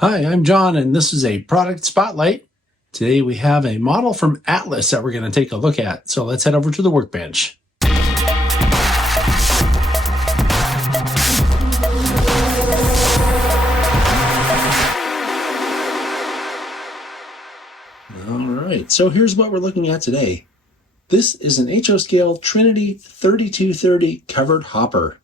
Hi, I'm John, and this is a product spotlight. Today we have a model from Atlas that we're going to take a look at. So let's head over to the workbench. All right, so here's what we're looking at today. This is an HO Scale Trinity 3230 covered hopper.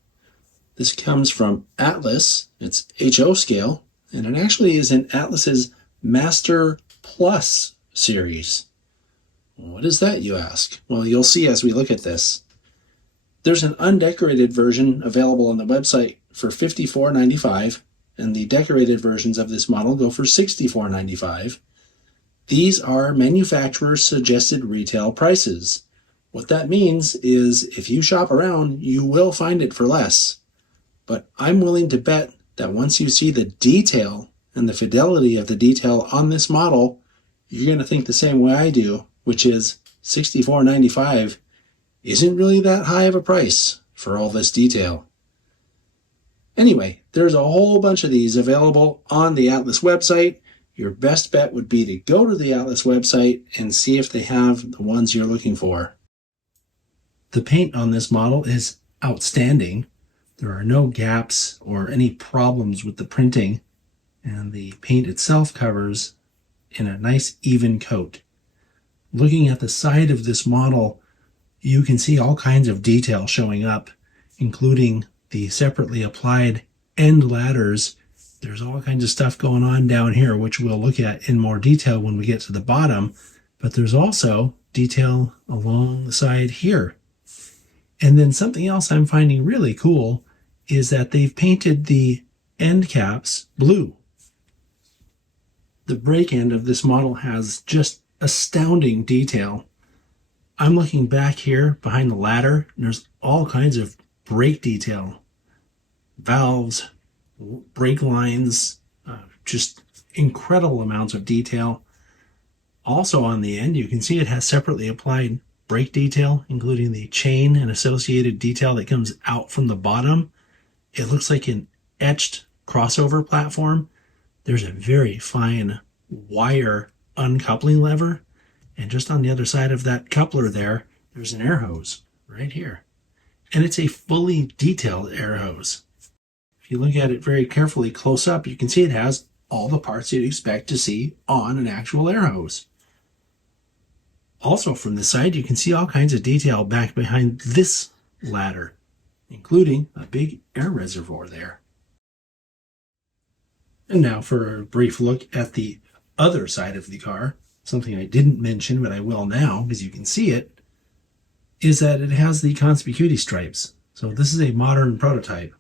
This comes from Atlas. It's HO Scale. And it actually is in Atlas's Master Plus series. What is that, you ask? Well, you'll see as we look at this. There's an undecorated version available on the website for $54.95, and the decorated versions of this model go for $64.95. These are manufacturer's suggested retail prices. What that means is if you shop around, you will find it for less. But I'm willing to bet that once you see the detail and the fidelity of the detail on this model, you're going to think the same way I do, which is $64.95 isn't really that high of a price for all this detail. Anyway, there's a whole bunch of these available on the Atlas website. Your best bet would be to go to the Atlas website and see if they have the ones you're looking for. The paint on this model is outstanding. There are no gaps or any problems with the printing, and the paint itself covers in a nice even coat. Looking at the side of this model, you can see all kinds of detail showing up, including the separately applied end ladders. There's all kinds of stuff going on down here, which we'll look at in more detail when we get to the bottom, but there's also detail along the side here. And then something else I'm finding really cool is that they've painted the end caps blue. The brake end of this model has just astounding detail. I'm looking back here behind the ladder, and there's all kinds of brake detail. Valves, brake lines, just incredible amounts of detail. Also on the end, you can see it has separately applied brake detail, including the chain and associated detail that comes out from the bottom. It looks like an etched crossover platform. There's a very fine wire uncoupling lever, and just on the other side of that coupler there's an air hose right here. And it's a fully detailed air hose. If you look at it very carefully close up, you can see it has all the parts you'd expect to see on an actual air hose. Also from the side, you can see all kinds of detail back behind this ladder, including a big air reservoir there. And now for a brief look at the other side of the car. Something I didn't mention, but I will now because you can see it, is that it has the Conspicuity stripes. So this is a modern prototype.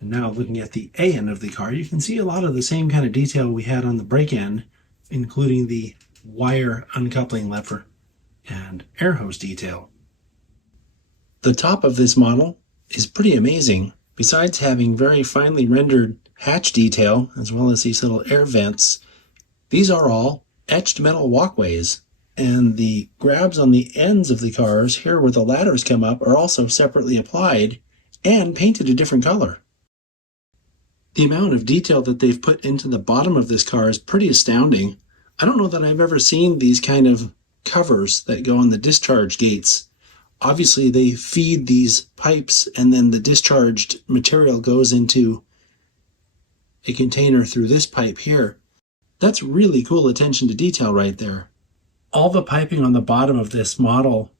And now looking at the A end of the car, you can see a lot of the same kind of detail we had on the brake end, including the wire uncoupling lever and air hose detail. The top of this model is pretty amazing. Besides having very finely rendered hatch detail, as well as these little air vents, these are all etched metal walkways, and the grabs on the ends of the cars, here where the ladders come up, are also separately applied and painted a different color. The amount of detail that they've put into the bottom of this car is pretty astounding. I don't know that I've ever seen these kind of covers that go on the discharge gates. Obviously, they feed these pipes, and then the discharged material goes into a container through this pipe here. That's really cool attention to detail right there. All the piping on the bottom of this model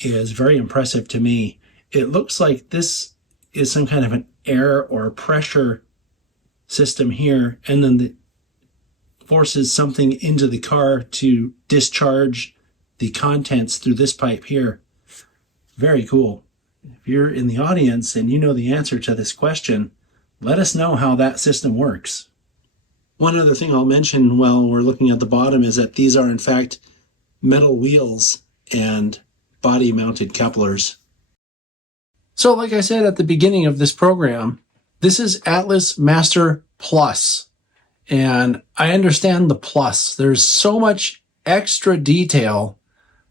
is very impressive to me. It looks like this is some kind of an air or pressure system here, and then the forces something into the car to discharge the contents through this pipe here. Very cool. If you're in the audience and you know the answer to this question, let us know how that system works. One other thing I'll mention while we're looking at the bottom is that these are in fact metal wheels and body-mounted couplers. So like I said at the beginning of this program, this is Atlas Master Plus. And I understand the plus. There's so much extra detail,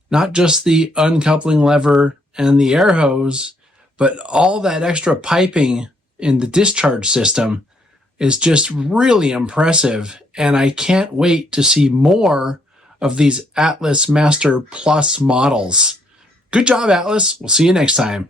not just the uncoupling lever and the air hose, but all that extra piping in the discharge system is just really impressive, and I can't wait to see more of these Atlas Master Plus models. Good job, Atlas. We'll see you next time.